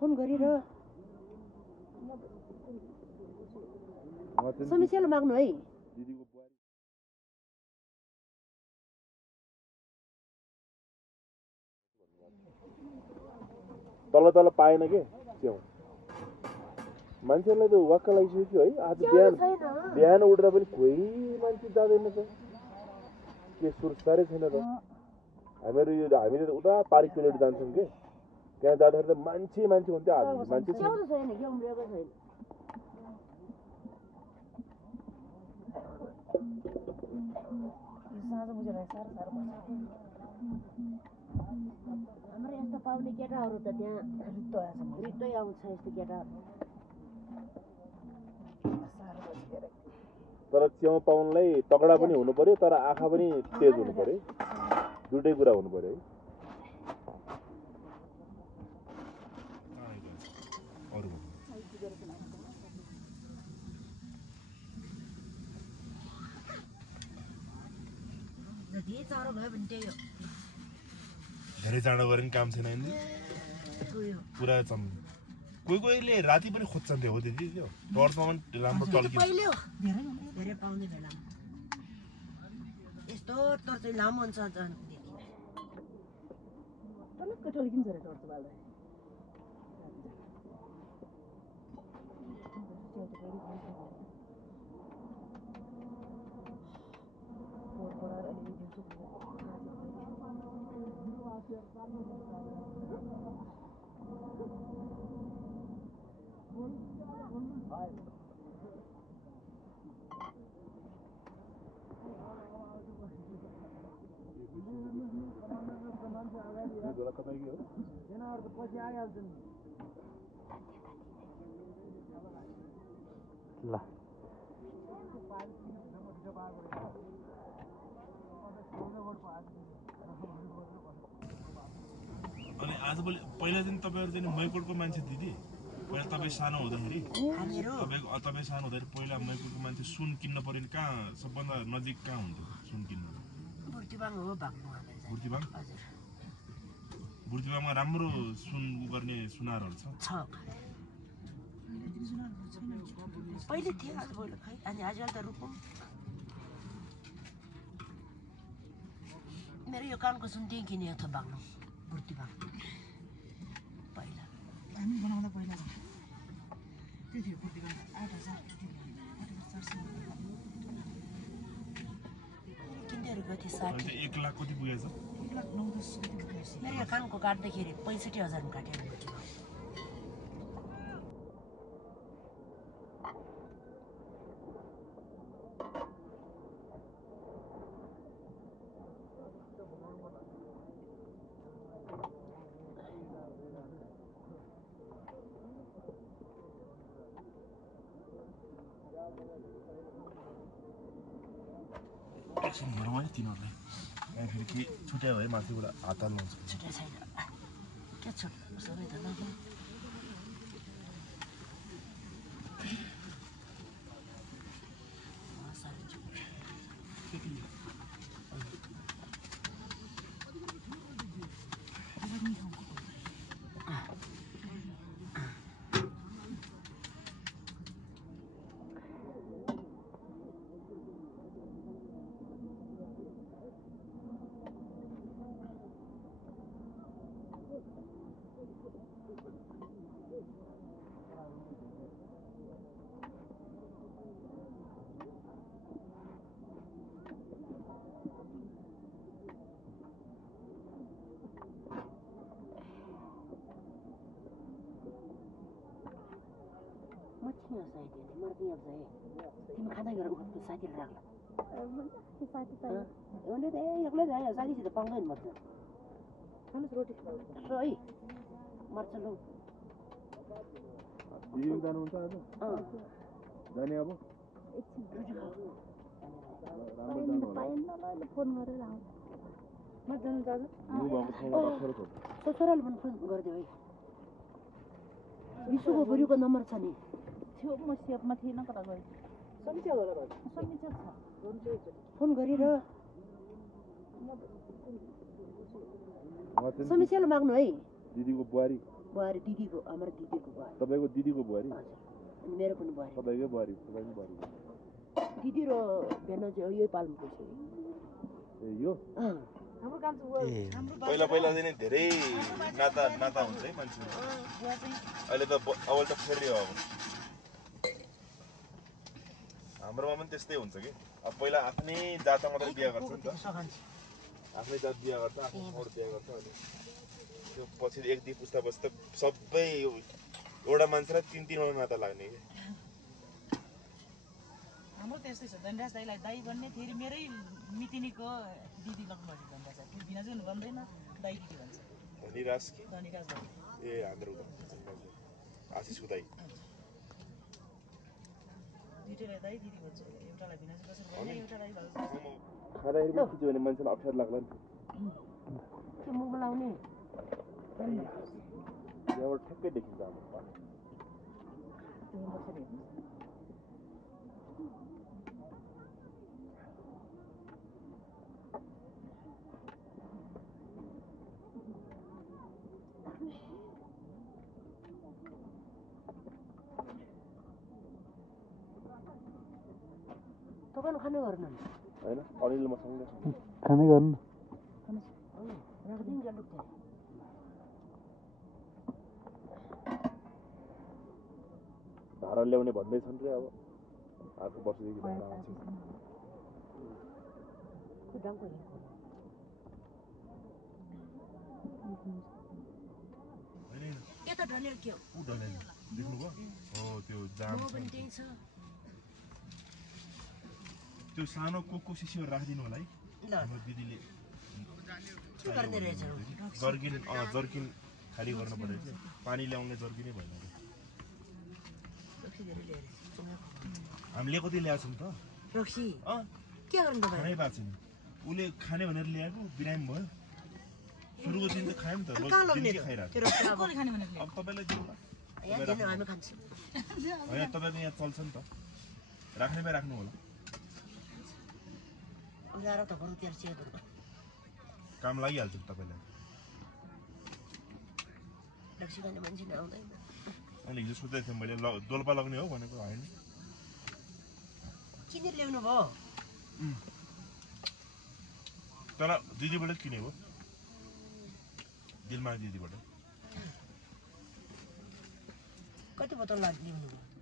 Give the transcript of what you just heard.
phone गरेर समीक्षाले माग्नु है तल तल पाएन के त्यो मान्छेलाई त वाक्क लागिसक्यो है आज बिहान उठ्दा पनि कोही मान्छे जाँदैन त के सुर साह्रै छैन त हामीले त उता पारी किलोमिटर जान्छौँ के त्यहाँ जाँदाखेरि त मान्छे हुन्थ्यो आज मान्छे हाम्रो यस्तो पाउने केटाहरू त त्यहाँ रित्तै आउँछ यस्तो केटाहरू तर च्याउ पाउनलाई तगडा पनि हुनु पर्यो तर आँखा पनि तेज हुनु पर्यो दुटै कुरा हुनु पर्यो है धेरै चाँडो गरे पनि काम छैन पुरा कोहीले राति पनि खोज्छन् त्यो हो त्यति त्यो टर्चमा पनि राम्रो टल्किन्छ धेरै पाउने बेला यस्तो टर्च लामो हुन्छ टलक्क टल्किन्छ रे टर्च बाल्दा ल अनि आजभोलि पहिला चाहिँ तपाईहरु चाहिँ मैकोटको मान्छे दिदी पहिला तपाईँ सानो हुँदाखेरि तपाईँ सानो हुँदाखेरि पहिला मैकोटको मान्छे सुन किन्न पर्यो नि कहाँ सबभन्दा नजिक कहाँ हुन्थ्यो सुन किन्न बुर्तिबाङमा राम्रो सुन गर्ने सुनारहरू छ पहिले थियो आजभोलि खै अनि आजकल त रुकुम मेरो यो कानको सुन त्यही किनेको थियो बाग्लो बुर्तिबाङ पहिला हामी बनाउँदा पहिला त्यही थियो बुर्तिबाङ 8,000 किन्देहरू गयो 60 1 लाख कति पुगेछ 1 लाख 9-10 कति पुगेछ मेरो यो कानको काट्दाखेरि 65,000 काट्यो बुर्तिबाङ एकछिन हेरौँ है तिनीहरूलाई यहाँ फेरि के छुट्यायो है माथिबाट हात हाल्नुहुन्छ छुट्या छैन के छुट्या सबै त नगयो तिमी खाँदै गरेर उठ्नु साथीले राख्ला उसले त एक्लै जायो साथीसित पाउँदैन मर्छ खानुहोस् रोटी है मर्छ लौ जानुहुन्छ आज जाने अब फोन गरेर आउँछ म जानु दाजु छोराले पनि फोन गरिदियो है विशुको बुढीको नम्बर छ नि थियो म सेपमा थिएन कता गयो समीक्षा होला भाइ समीक्षा छ फोन गरेर समस्याले माग्नु है दिदीको बुहारी बुहारी दिदीको हाम्रो दिदीको बुहारी तपाईँको दिदीको बुहारी अनि मेरो पनि बुहारी तपाईँको बुहारी दिदी र बेना चाहिँ यही पाल्नु पर्छ ए यो हाम्रो काम चाहिँ हाम्रो पहिला पहिला चाहिँ धेरै नाता नाता हुन्छ है मान्छेहरू बुवा चाहिँ अहिले त अब त फेरि अब हाम्रोमा पनि त्यस्तै हुन्छ कि अब पहिला आफ्नै जातमा मात्रै बिहा गर्छ नि त आफ्नै जात बिहा गर्छ आफ्नो मोड बिहा गर्छ अनि त्यो पछि एक दुई पुस्ता पछि त सबै एउटा मान्छेलाई तीन-तीनवटा नाता लाग्ने कि हाम्रो त्यस्तै छ धनराज दाईलाई दाई भन्ने फेरि मेरै मितिनीको दिदी लग्नु भएको धनराज दाई फेरि बिना चाहिँ भन्दैन दाई दिदी भन्छ धनीराज कि धनीराज दाई ए हाम्रो आशिषको दाई दुईटैलाई दाई दिदी भन्छ एउटालाई बिना चाहिँ कसरी भन्ने एउटालाई भाउजू खाँदाखेरि पनि खिच्यो भने मान्छेलाई अप्ठ्यारो लाग्ला नि त्यो मुख लाउने यहाँबाट ठ्याक्कै देखिन्छ हाम्रो तपाईँ खाने गर्नु होइन अनिल मसँग खाने गर्नु राखिदिनु जल्लुक चाहिँ धारा ल्याउने भन्दैछन् रे अब अर्को वर्षदेखि धारा आउँछ खुट्टाको यता ढलेर के हो ऊ ढलेर देख्नुभयो हो त्यो जाम छ त्यही छ त्यो सानो कोकको सिसियो राखिदिनु होला है हाम्रो दिदीले के गर्ने रहेछ जर्किन खाली गर्नु पर्यो चाहिँ पानी ल्याउने जर्किनै भएन हामीले कति ल्याएको छौँ त रक्सी के गर्नु तपाईँ खानै भएको छैन उसले खाने भनेर ल्याएको बिरामी भयो सुरुको दिन त खायौँ नि त दिनकै खाइरहेको कसले खाने भनेको अब तपाईँलाई दिनु होला हामी खान्छौँ होइन तपाईँको यहाँ चल्छ नि त राख्नेमै राख्नु होला उनीहरू त बरु तेह्र चिया काम लागिहाल्छ नि तपाईँलाई रक्सी खाने मान्छे नआउँदैन अनि हिजो सोधेको थिएँ मैले दोल्पा लग्ने हो भनेको होइन किनेर ल्याउनु भयो तर दिदीबाट किनेको दिलमा दिदीबाट कति बोतल ल्याउनु भयो